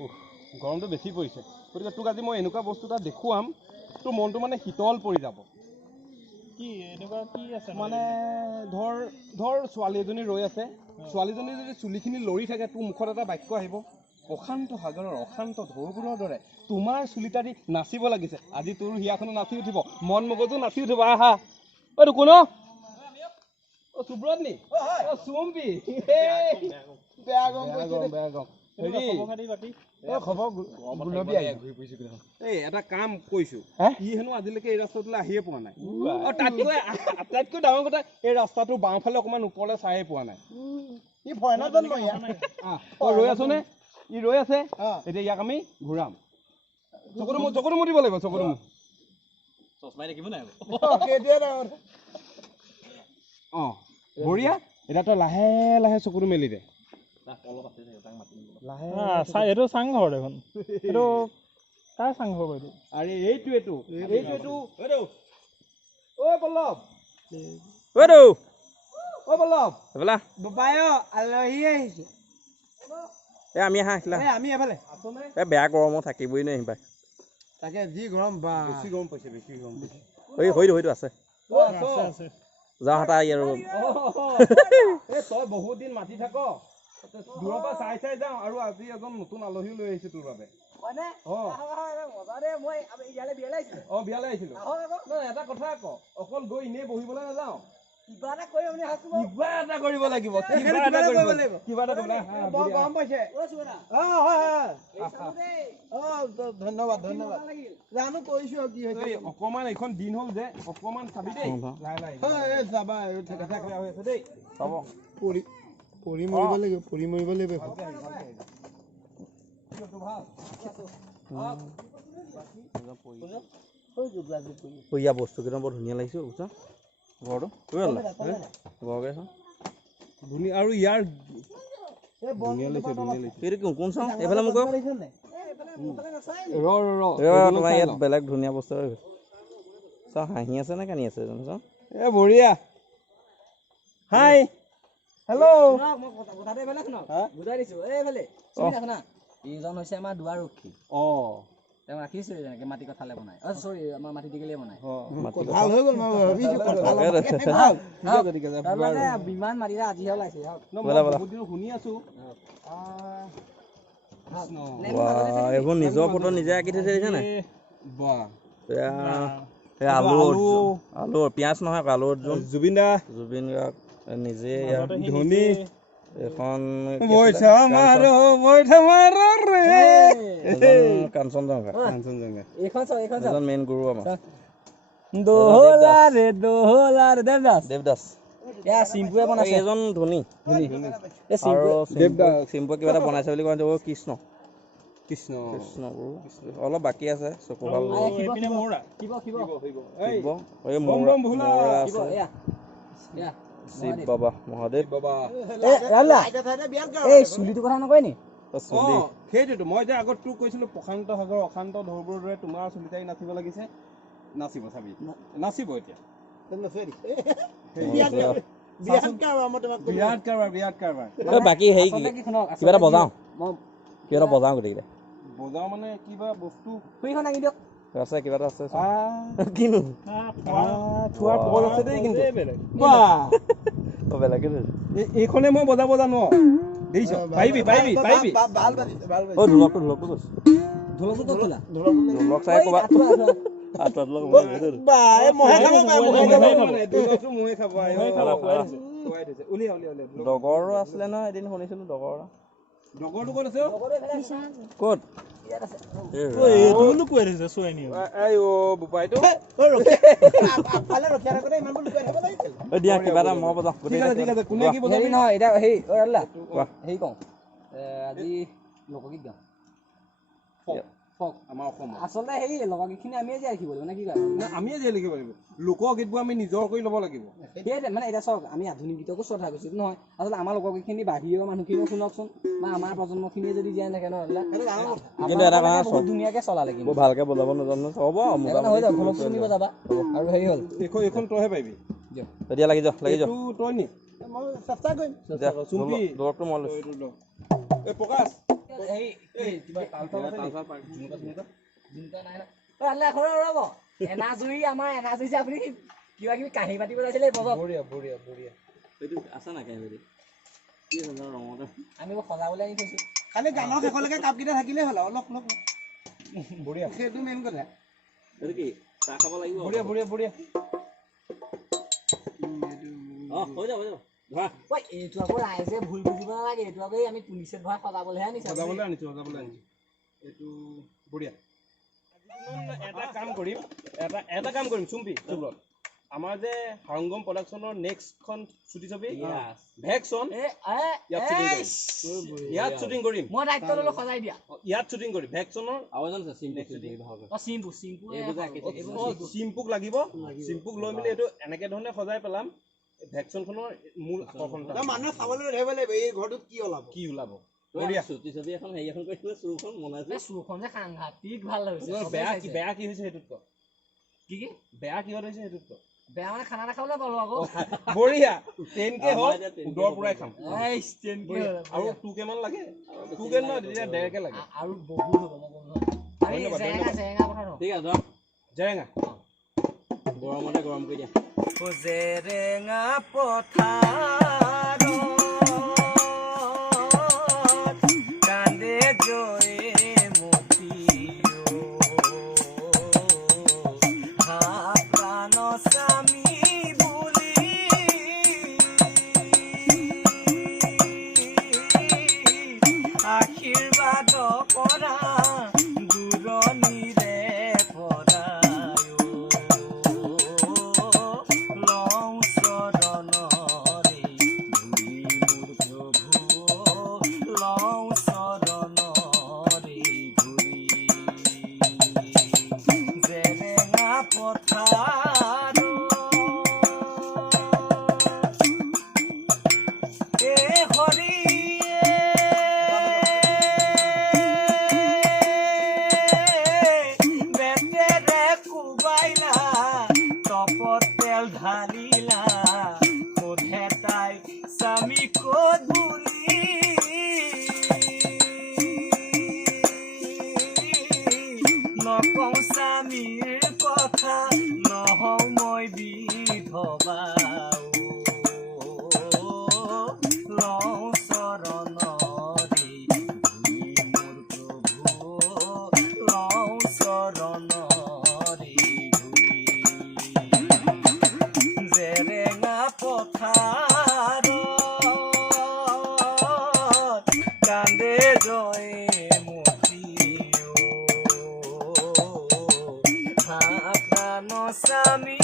গৰমটো বেছি পৰিছে গতিকে তোক আজি মই এনেকুৱা বস্তু এটা দেখুৱাম তোৰ মনটো মানে শীতল পৰি যাব কি এনেকুৱা কি আছে মানে ধৰ ছোৱালী এজনী ৰৈ আছে ছোৱালীজনী যদি চুলিখিনি লৰি থাকে তোৰ মুখত এটা বাক্য আহিব অশান্ত সাগৰৰ অশান্ত ঢৌবোৰৰ দৰে তোমাৰ চুলিতাৰি নাচিব লাগিছে আজি তোৰ হিয়াখনো নাচি উঠিব মন মগজু নাচি উঠিব আহা ঐ কোন অ সুব্ৰত নি অ চুম্পি বেয়া গম এটা কাম কৈছো ই হেনো আজিলৈকে এই ৰাস্তাটোলৈ আহিয়ে পোৱা নাই আটাইতকৈ ডাঙৰ কথা এই ৰাস্তাটোৰ বাওঁফালে অকণমান ওপৰলৈ চায়ে পোৱা নাই ই ৰৈ আছো নে ই ৰৈ আছে এতিয়া ইয়াক আমি ঘূৰাম চকুটো মুতিব লাগিব চকুটো চশমাই দেখিব নাই অ বঢ়িয়া এতিয়া তই লাহে লাহে চকুটো মেলি দে এইটো চাংঘৰ দেখোন এইটো কাৰ চাংঘৰ বাৰু আৰে এইটো ঐ পল্লৱ আলহী আহিছে আমি আমি এফালে বেয়া গৰমো থাকিবই নে পাই তাকে যি গৰম বা বেছি গৰম পাইছে হয়তো আছে যাওঁতা আৰু তই বহুত দিন মাতি থাক দূৰৰ পৰা চাই যাওঁ আৰু আজি এজন নতুন আলহীও লৈ আহিছো তোৰ বাবে বিয়ালৈ আহিছিলো এটা কথা আকৌ অকল গৈ এনেই বহিবলৈ নাযাওঁ কিবা এটা কৰিব লাগিব ধন্যবাদ জানো কৈছো কি হৈছে অকমান এইখন দিন হ'ল যে অকমান চাবি দেই দেই চাব পৰি মৰিব লাগিব বস্তু কেইটা বৰ ধুনীয়া লাগিছে বুজিছা ঘৰটো ধুনীয়া আৰু ইয়াৰ কোন চাওঁ এইফালে মোক তোমাৰ ইয়াত বেলেগ ধুনীয়া বস্তু চাওঁ হাঁহি আছে নে কানি আছে জানো চাওঁ বঢ়িয়া হাই হেল্ল' বুজাই দিছো এইজন হৈছে আমাৰ দুৱাৰক্ষী তেওঁ ৰাখিছো যেনেকে মাটি কঁঠালে বনাই চৰি আমাৰ মাটি টিকিলে বনাই বিমান মাৰিলে আজিহে ওলাইছে শুনি আছো এইবোৰ নিজৰ ফটো নিজে আঁকি থৈছে দেখিছে নাই আলু পিঁয়াজ নহয় আলু অৰ্জুন জুবিন গাৰ্গ নিজে ধনী এখন কাঞ্চনজংঘা মেইন গুৰু আমাৰ দেৱদাস এজন ধনী চিম্পুৱে কিবা এটা বনাইছে বুলি কয় কৃষ্ণ অলপ বাকী আছে চকু ভাল শিৱ বাবা মহাদেৱ চুলিটোৰ কথা নকয় নি সেইটোতো মই যে আগত তোক কৈছিলো প্ৰশান্ত সাগৰ অশান্ত ঢৌবোৰৰ দৰে তোমাৰ চুলিতাৰি নাচিব লাগিছে নাচিব চাবি নাচিব এতিয়া বিৰাট কাৰবাৰ বাকী হেৰি কিবা এটা বজাওঁ গোটেইকেইটা বজাওঁ মানে কিবা বস্তু আছে কিবা এটা আছে কিনো থোৱাৰ পল আছে দেই কিন্তু বেলেগে এইখনে মই বজাব জানো দেখিছ পাৰিবি ঢোলক চাই ক'বা ডগৰো আছিলে নহয় এদিন শুনিছিলো ডগৰটো ক'ত আছে ক'ত দিয়া কিবা এটা মই বজাওঁ নহয় এতিয়া হেৰি কওঁ আজি লোকগীত গাওঁ আচলতে হেৰি লোকগীতখিনি আমিয়ে জীয়াই ৰাখিব লাগিব নে কি কয় আমিয়ে জীয়াই লিখিব লাগিব লোকগীতবোৰ আমি নিজৰ কৰি ল'ব লাগিব সেইটোৱে মানে এতিয়া চাওক আমি আধুনিক গীতকো শ্ৰদ্ধা কৰিছোঁ নহয় আচলতে আমাৰ লোকগীতখিনি বাহিৰৰ মানুহখিনিও শুনকচোন বা আমাৰ প্ৰজন্মখিনিয়ে যদি জীয়াই নাথাকে নহয় বহুত ধুনীয়াকৈ চলালে কিন্তু ভালকৈ বজাব নাজানো হ'ব হৈ যাব ঢোলকটো তুমি বজাবা আৰু হেৰি হ'ল এইখন তইহে পাৰিবি এতিয়া লাগি যাওঁ তই নি মই চেষ্টা কৰিম ঢোলকটো মই লৈছোঁ প্ৰকাশ এই কিবা তালচাল আছে নেকি? জিনকা নাই না ঐ আল্লাহ এখন ৰ'ব এনাজুৰি আমাৰ এনাজুৰি যে আপুনি কিবা কিবি কাহি পাতিব লাগিছিলে বজক বঢ়িয়া এইটো আছে না কেমেৰি কি আছে ৰঙতে আমি সজাবলৈ আনি থৈছোঁ খালি গানৰ শেষলৈকে কাপকেইটা থাকিলেই হ'ল অলপ বঢ়িয়া সেইটো মেইন কথা এইটো কি চাহ খাব লাগিব বঢ়িয়া হৈ যাব ধৰা ঐ এইটো আকৌ ৰাইজে ভুল বুজিব নালাগে এইটো আকৌ আমি পুলিচত ভৰাই সজাবলৈহে আনিছে সজাবলৈ আনিছো এইটো বঢ়িয়া এটা কাম কৰিম চুম্পি চুব্ৰত আমাৰ যে হাৰংগম প্ৰডাকশ্যনৰ নেক্সটখন ছুটি ছবি ভেকচন ইয়াত শ্বুটিং কৰিম মই দায়িত্ব ল'লো সজাই দিয়া ইয়াত শ্বুটিং কৰিম ভেকচনৰ আৱাজন আছে চিম্পু চিম্পুক লাগিব চিম্পুক লৈ মেলি এইটো এনেকে ধৰণে সজাই পেলাম ভেকচনখনৰ মূল আকৰ্ষণটা মানুহে চাবলৈ ৰৈ লাগিব এই ঘৰটোত কি ওলাব বঢ়িয়া ছুটি ছবি এখন হেৰি এখন কৰিছিলে চুৰখন বনাইছে চুৰখন যে সাংঘাতিক ভাল লাগিছে বেয়া কি হৈছে সেইটোত ক কি বেয়া কিহত হৈছে সেইটোত ক বেয়া মানে খানা নাখাবলৈ পালো আকৌ বঢ়িয়া 10K হ'ল উদৰ পুৰাই খাম আৰু 2K মান লাগে 2K নহয় তেতিয়া 1.5K লাগে আৰু বহুত হ'ব মই ক'ম নহয় জেৰেঙা কথা ন ঠিক আছে জেৰেঙা গৰমতে গৰম কৰি দিয়া জেৰেঙা পথাৰ কান্দে জয়ে প্ৰাণ স্বামী বুলি আশীৰ্বাদ কৰা দূৰণিৰে ঢালিলা সোধে তাই স্বামী ক'ত বুলি নকওঁ স্বামীৰ কথা নহওঁ মই বিধৱা লওঁ চৰণৰে ধুই মোৰ প্ৰভু লওঁ চৰণৰে জেৰেঙা পথাৰত কান্দে জয়ে মতিও প্ৰাণ স্বামী